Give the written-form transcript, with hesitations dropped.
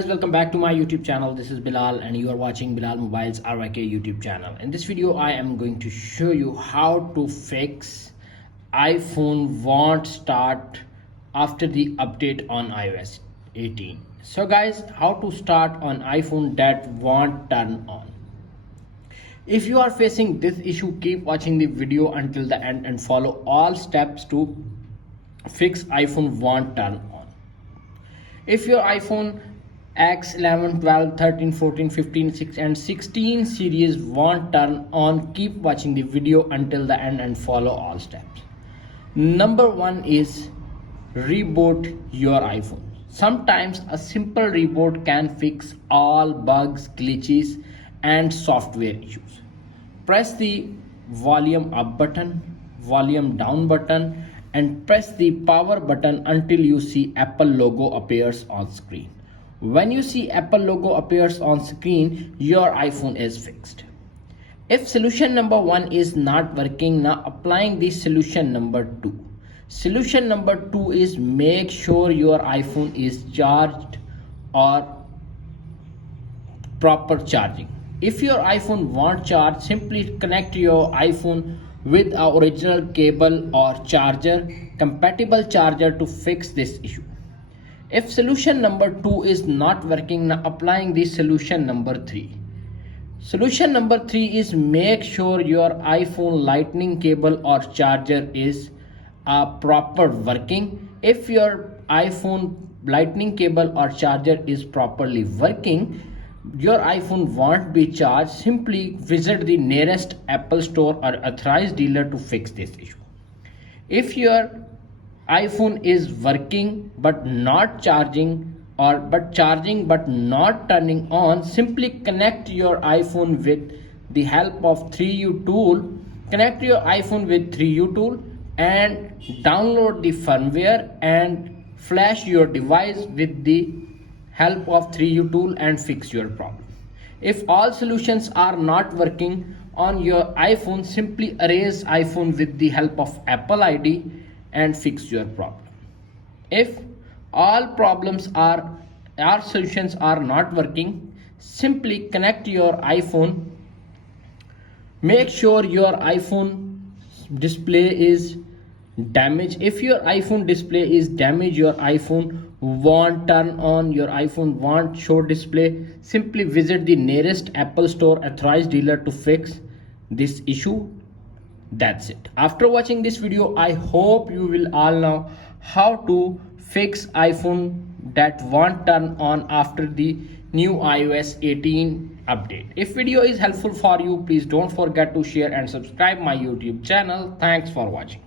Guys, welcome back to my YouTube channel. This is Bilal and you are watching Bilal Mobiles RYK YouTube channel. In this video I am going to show you how to fix iPhone won't start after the update on iOS 18. So guys, how to start on iPhone that won't turn on. If you are facing this issue, keep watching the video until the end and follow all steps to fix iPhone won't turn on. If your iPhone X, 11, 12, 13, 14, 15, 16 and 16 series won't turn on, keep watching the video until the end and follow all steps. Number one is reboot your iPhone. Sometimes a simple reboot can fix all bugs, glitches and software issues. Press the volume up button, volume down button and press the power button until you see Apple logo appears on screen. When you see Apple logo appears on screen, your iPhone is fixed. If solution number 1 is not working, now applying the solution number 2. Solution number 2 is make sure your iPhone is charged or proper charging. If your iPhone won't charge, simply connect your iPhone with an original cable or charger, compatible charger to fix this issue. If solution number 2 is not working, now applying the solution number 3. Solution number 3 is make sure your iPhone lightning cable or charger is proper working. If your iPhone lightning cable or charger is properly working, your iPhone won't be charged. Simply visit the nearest Apple store or authorized dealer to fix this issue. If your iPhone is working but not charging or charging but not turning on, simply connect your iPhone with the help of 3U tool. Connect your iPhone with 3U tool and download the firmware and flash your device with the help of 3U tool and fix your problem. If all solutions are not working on your iPhone, simply erase iPhone with the help of Apple ID and fix your problem. If all solutions are not working, simply connect your iPhone. Make sure your iPhone display is damaged. If your iPhone display is damaged, your iPhone won't turn on, your iPhone won't show display. Simply visit the nearest Apple store authorized dealer to fix this issue. That's it. After watching this video, I hope you will all know how to fix iPhone that won't turn on after the new iOS 18 update. If video is helpful for you, please don't forget to share and subscribe my YouTube channel. Thanks for watching.